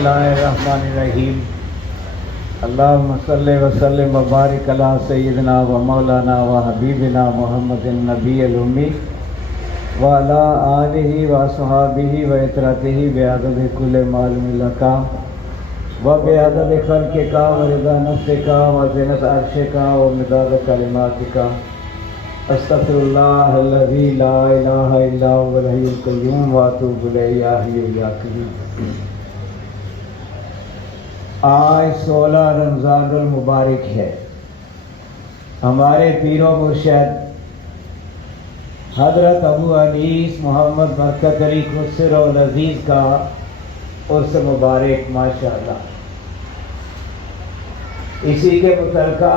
बिस्मिल्लाहिर्रहमानिर्रहीम। अल्लाहुम्मा सल्लि व सल्लिम व बारिक अला सय्यिदिना व मौलाना व हबीबिना मुहम्मदिन नबिय्यिल उम्मी व अला आलिहि व अस्हाबिहि व इतरतिहि बिअदद कुल्li मालूम लका व बिअदद खल्क़िका व रिज़ा नफ्सिका व ज़िनत अर्शिका व मिदाद कलिमातिका। अस्तग़फिरुल्लाह अल्लज़ी ला इलाहा इल्ला हुवल हय्युल क़य्यूम व अतूबु इलैहि या हय्यु या क़य्यूम। आज 16 रमज़ानुल मुबारक है। हमारे पीरो मुर्शिद हज़रत अबू अनीस मोहम्मद बरकत अली खुसरो अज़ीज़ का उर्स मुबारक माशाअल्लाह। इसी के मुतल्लिक़ा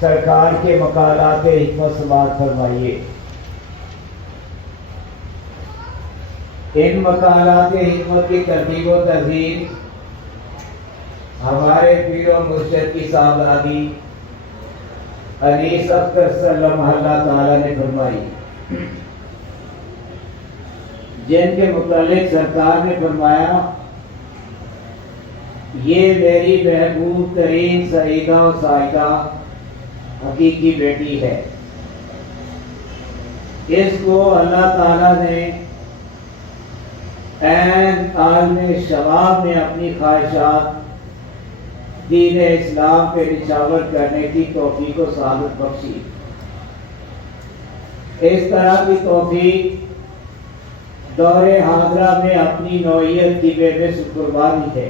सरकार के मकालात हिकमत समाअत फरमाइए। इन मकालात हिकमत की तरतीब व तहज़ीब हमारे पीर और मुर्शिद की साहबजादी अनीस अख्तर सल्लल्लाहु ताला ने फरमाई, जिनके मुतालिक सरकार ने फरमाया, ये मेरी महबूब तरीन सईदा और साइदा हकीकी बेटी है। इसको अल्लाह ताला ने ऐन आलम शबाब में अपनी ख्वाहिशात दीन इस्लाम पे निशावर करने की तौफीक और सआदत बख्शी। इस तरह की तौफीक दौरे हाजरा में अपनी नौइयत की बेमिसाल कुर्बानी है।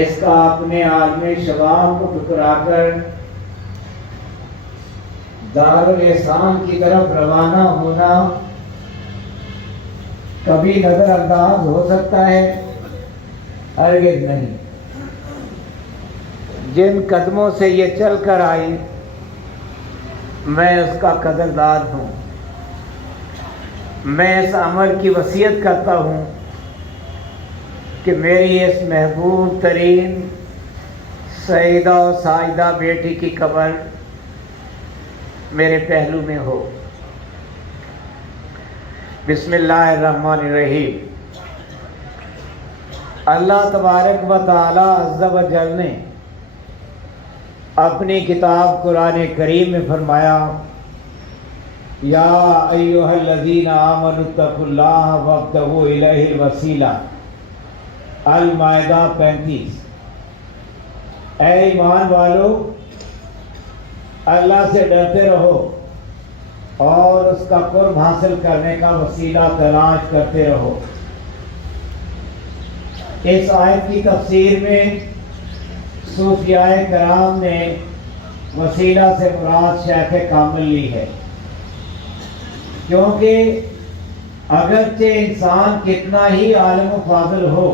इसका अपने आलम शबाब को ठुकराकर दारुल एहसान की तरफ रवाना होना कभी नजरअंदाज हो सकता है? हरगिज़ नहीं। जिन कदमों से ये चल कर आई, मैं उसका कदरदान हूँ। मैं इस अमल की वसीयत करता हूँ कि मेरी इस महबूब तरीन सईदा और साइदा बेटी की कब्र मेरे पहलू में हो। बिस्मिल्लाहिर्रहमानिर्रहीम। अल्लाह तबारक व तआला अज़्ज़ व जल ने अपनी किताब कुरान करीम में फरमाया, या अय्युहल्लज़ीना आमनुत्तकुल्लाह वब्तगू इलैहिल वसीला। अल-माइदा 35। ऐ ईमान वालो, अल्लाह से डरते रहो और उसका कुर्ब हासिल करने का वसीला तलाश करते रहो। इस आयत की तफसीर में सूफियाए कराम ने वसीला से मुराद शेख कामिल ली है, क्योंकि अगरचे इंसान कितना ही आलिम व फाज़िल हो,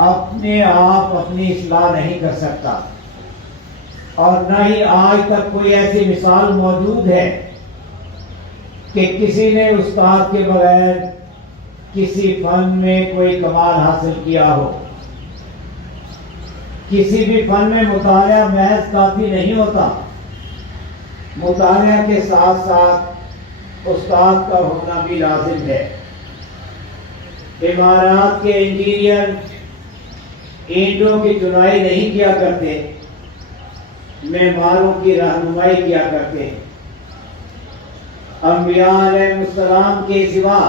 अपने आप अपनी इस्लाह नहीं कर सकता। और न ही आज तक कोई ऐसी मिसाल मौजूद है कि किसी ने उस्ताद के बगैर किसी फन में कोई कमाल हासिल किया हो। किसी भी फन में मुतालिया महज काफी नहीं होता, मुतालिया के साथ साथ उस्ताद का होना भी लाजिम है। इमारत के इंटीरियर ईंटों की चुनाई नहीं किया करते, मेमारों की रहनुमाई किया करते। अंबिया अलैहिस्सलाम के सिवा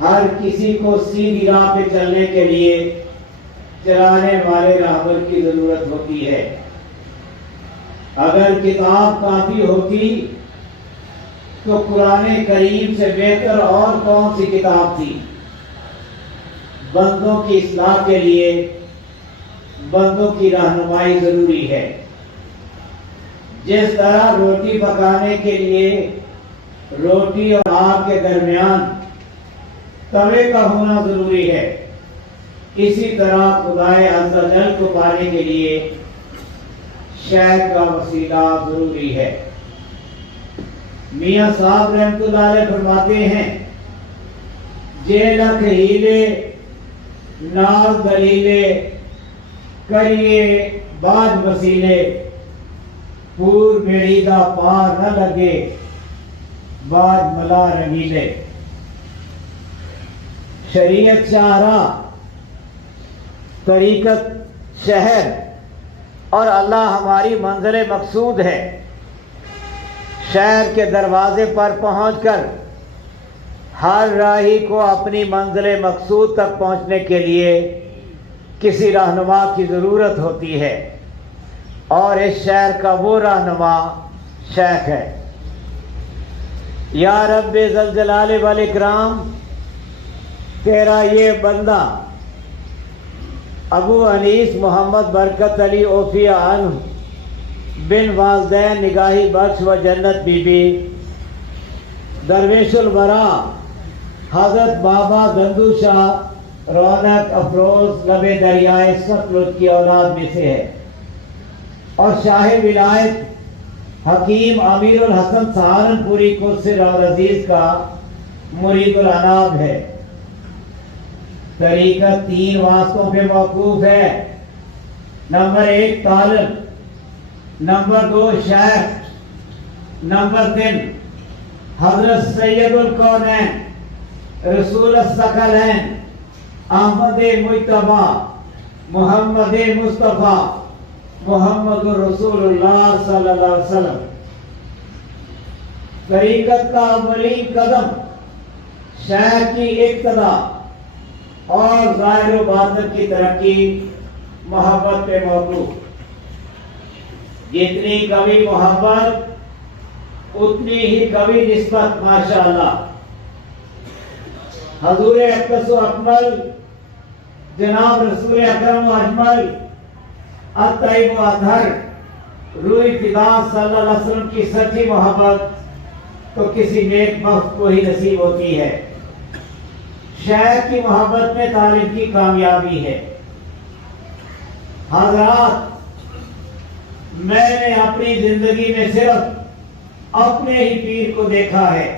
हर किसी को सीधी राह पे चलने के लिए चलाने वाले राहबर की जरूरत होती है। अगर किताब काफी होती तो कुरान करीम से बेहतर और कौन सी किताब थी? बंदों की इस्लाह के लिए बंदों की रहनुमाई जरूरी है। जिस तरह रोटी पकाने के लिए रोटी और आग के दरमियान तवे का होना जरूरी है, इसी तरह खुदाए अज़्ज़ व जल को पाने के लिए शहद का वसीला जरूरी है। मियां साहब रहमतुल्लाह अलैह फरमाते हैं, जे लख हीले नाज दलीले करिए बाज वसीले, पूर बेड़ीदा पार न लगे बाज मला रंगीले। शरीयत शाहरा, तरीक़त शहर और अल्लाह हमारी मंज़िल मकसूद है। शहर के दरवाज़े पर पहुंचकर हर राही को अपनी मंज़िल मकसूद तक पहुंचने के लिए किसी रहनुमा की ज़रूरत होती है, और इस शहर का वो रहनुमा शेख है। या रब्बे ज़ल जलाल वल इकराम, तेरा ये बंदा अबू अनीस मोहम्मद बरकत अली ओफिया बिन वालदैन निगाही बख्श व जन्नत बीबी दरवेशुल वरा हज़रत बाबा गंदू शाह रौनक अफरोज लबे दरियाए सतलुज की औलाद में से है, और शाह विलायत हकीम अमीरुल हसन सहारनपुरी कुर्सिर और अजीज का मुरीदुल अनाब है। तरीक़त 3 वास्तों पे मौकूफ है। नंबर 1 तालिब, नंबर 2 शेख, नंबर 3 हज़रत सैयदुल कौनैन रसूल सकलैन अहमद मुज्तबा मोहम्मद मुस्तफ़ा मोहम्मद रसूलुल्लाह सल्लल्लाहु अलैहि वसल्लम। तरीक़त का अव्वलीन कदम शेख की इब्तिदा और ज़ाहिर व बातिन की तरक्की मोहब्बत पे मौकूफ। जितनी कभी मोहब्बत उतनी ही कभी निस्बत। माशाअल्लाह हजूर अक़दस व अकमल जनाब रसूल अकरम व अजमल अत्तय्यब व अतहर रूह फिदा सल्लल्लाहु अलैहि वसल्लम की सच्ची मोहब्बत तो किसी नेक बख्त को ही नसीब होती है। शेख की मोहब्बत में तालिब की कामयाबी है। हज़रात, मैंने अपनी जिंदगी में सिर्फ अपने ही पीर को देखा है,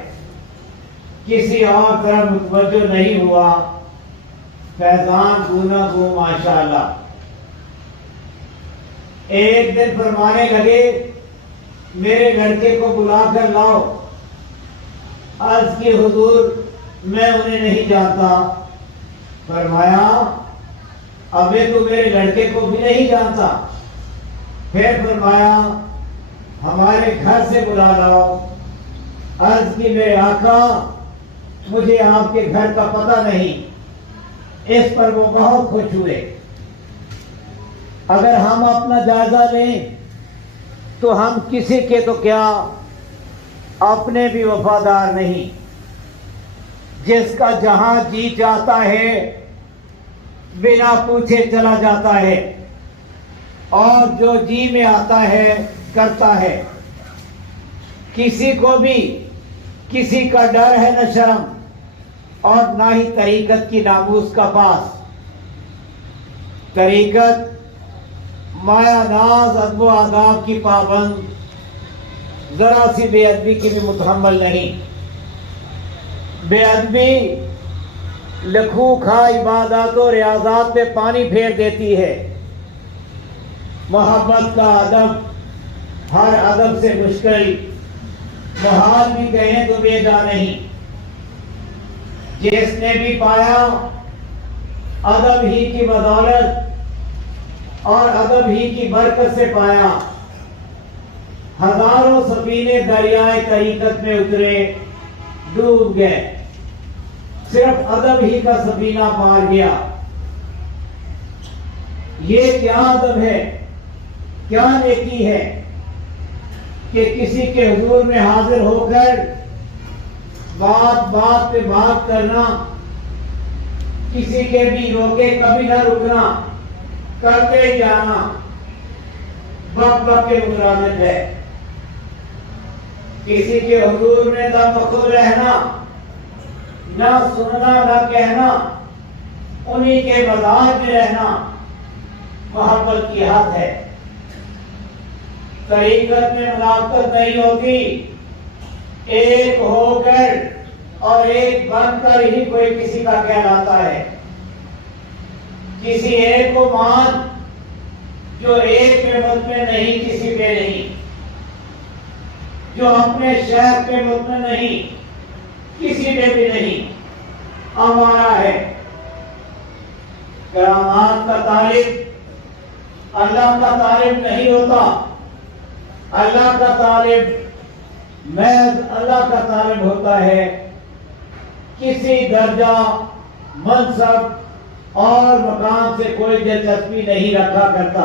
किसी और तरफ मुतवज्जो नहीं हुआ। फैजान गूना गो माशाअल्लाह। एक दिन फरमाने लगे, मेरे लड़के को बुलाकर लाओ। अर्ज की हुजूर, मैं उन्हें नहीं जानता। फरमाया, अबे तो मेरे लड़के को भी नहीं जानता। फिर फरमाया, हमारे घर से बुला लाओ। अर्ज की, मेरे आका, मुझे आपके घर का पता नहीं। इस पर वो बहुत खुश हुए। अगर हम अपना जायजा लें तो हम किसी के तो क्या, अपने भी वफादार नहीं। जिसका जहां जी चाहता है बिना पूछे चला जाता है, और जो जी में आता है करता है। किसी को भी किसी का डर है न शर्म, और ना ही तरीक़त की नामूस का पास। तरीक़त माया नाज अदब आदाब की पाबंद, जरा सी बेअदबी की भी मुतहम्मल नहीं। बेअदबी लखू खा इबादत और रियाजात पे पानी फेर देती है। मोहब्बत का अदब हर अदब से मुश्किल, मुहाल भी कहें तो बेजा नहीं। जिसने भी पाया अदब ही की बदौलत और अदब ही की बरकत से पाया। हजारों सफीने दरियाए तरीक़त में उतरे, डूब गए। सिर्फ अदब ही का सफीना पार गया। ये क्या अदब है, क्या नेकी है कि किसी के हुजूर में हाजिर होकर बात बात पे बात करना, किसी के भी रोके कभी न रुकना, करते ही जाना, वक्त वक्त के मुताबिक है। किसी के हुजूर में दम खुद रहना, न सुनना न कहना, उन्हीं के मज़ार में रहना मोहब्बत की हद है। तरीक़त में मुनाफ़क़त नहीं होती। एक होकर और एक बनकर ही कोई किसी का कहलाता है। किसी एक को मान जो एक पे मुतमिन नहीं, किसी पे नहीं। जो अपने शहर पे मुतमिन नहीं, किसी पे भी नहीं। हमारा है का तालिब अल्लाह का तालिब नहीं होता। अल्लाह का तालिब महज अल्लाह का तालिब होता है। किसी दर्जा, मनसब और मकाम से कोई दिलचस्पी नहीं रखा करता।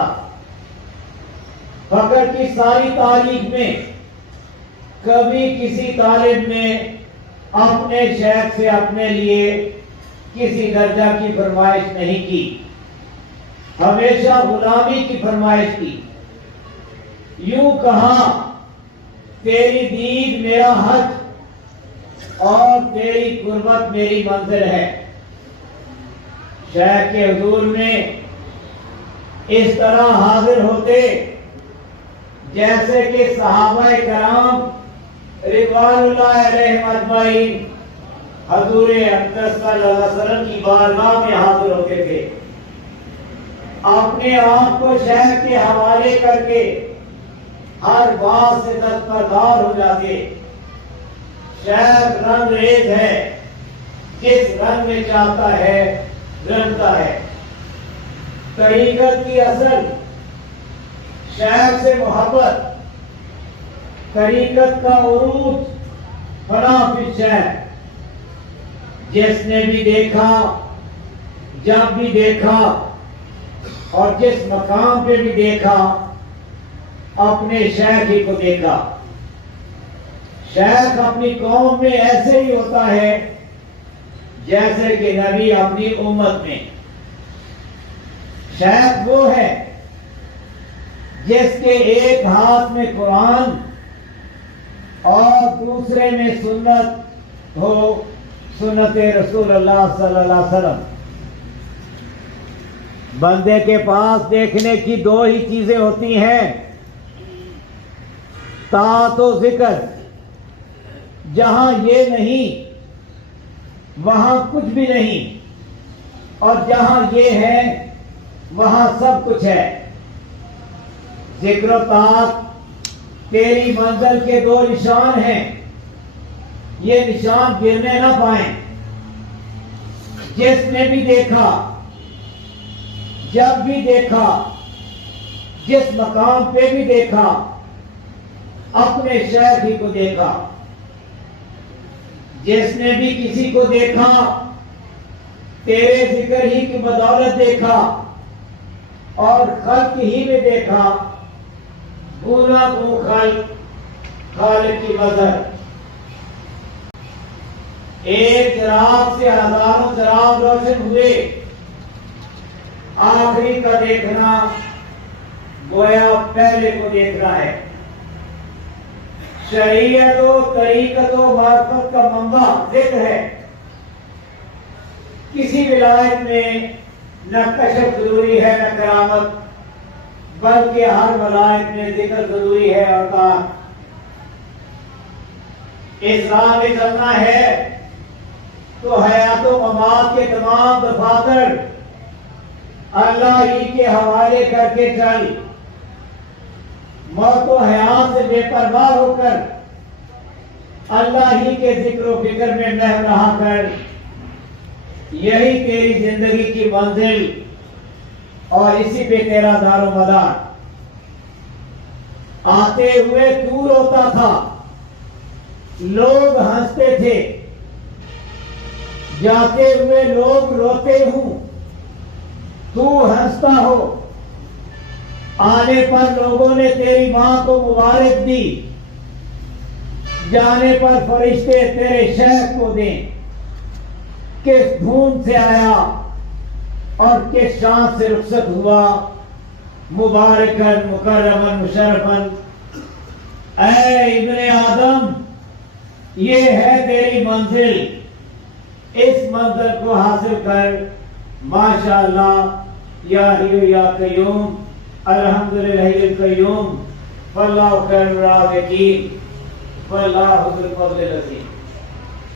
फकर की सारी तारीख में कभी किसी तालिब ने अपने शेख से अपने लिए किसी दर्जा की फरमाइश नहीं की, हमेशा गुलामी की फरमाइश की। यूं कहा, तेरी दीद मेरा हज और तेरी कुर्बत मेरी मंजिल है। शेख के हुजूर में इस तरह हाजिर होते जैसे कि सहाबाए कराम रिज़वानुल्लाह अलैहिम अजमईन हजूर अक़दस सल्लल्लाहु अलैहि वसल्लम की बारगाह में हाजिर होते थे। अपने आप को शेख के हवाले करके हर बात से दस्तबरदार हो जाते। शेख रंगरेज है, जिस रंग में चाहता है रंगता है। तरीकत की असल शेख से मोहब्बत, तरीकत का उरूज फना फी शेख। जिसने भी देखा, जब भी देखा और जिस मकाम पे भी देखा, अपने शेख ही को देखा। शेख अपनी कौम में ऐसे ही होता है जैसे कि नबी अपनी उम्मत में। शेख वो है जिसके एक हाथ में कुरान और दूसरे में सुन्नत हो, सुन्नत रसूलुल्लाह सल्लल्लाहु अलैहि वसल्लम। बंदे के पास देखने की दो ही चीजें होती हैं, ताअत व जिक्र। जहां ये नहीं वहां कुछ भी नहीं, और जहां ये है वहां सब कुछ है। जिक्र ताअत तेरी मंजिल के दो निशान हैं, ये निशान गिरने ना पाए। जिसने भी देखा, जब भी देखा, जिस मकाम पे भी देखा, अपने शेख ही को देखा। जिसने भी किसी को देखा, तेरे जिक्र ही की बदौलत देखा और खल्क ही में देखा। गुना को खालिक की मदद। एक चिराग से हजारों चिराग रोशन हुए, आखिरी का देखना गोया पहले को देखना है। शरीयत व तरीकत व मार्फत का मंबा जिक्र है। किसी विलायत में न कशफ जरूरी है न करामत, बल्कि हर विलायत में जिक्र जरूरी है और ताअत। इस राह में चलना है तो हयात व ममात के तमाम दफातर अल्लाह ही के हवाले करके चल। मौत व हयात से बेपरवाह होकर अल्लाह ही के जिक्र व फिक्र में महव रहा कर। यही तेरी जिंदगी की मंजिल और इसी पे तेरा दारो मदार। आते हुए तू रोता था, लोग हंसते थे। जाते हुए लोग रोते हूं, तू हंसता हो। आने पर लोगों ने तेरी मां को मुबारक दी, जाने पर फरिश्ते तेरे शेख को दें। किस धूम से आया और किस शान से रुखसत हुआ, मुबारकन मुकर्रमन मुशर्रफन। ऐ इब्ने आदम, ये है तेरी मंजिल, इस मंजिल को हासिल कर। माशाअल्लाह या हय्यु या कय्यूम, अल्हम्दुलिल्लाहिल कय्यूम, वल्लाहु खैरुर राज़िकीन, वल्लाहु ज़ुल फ़ज़लिल अज़ीम।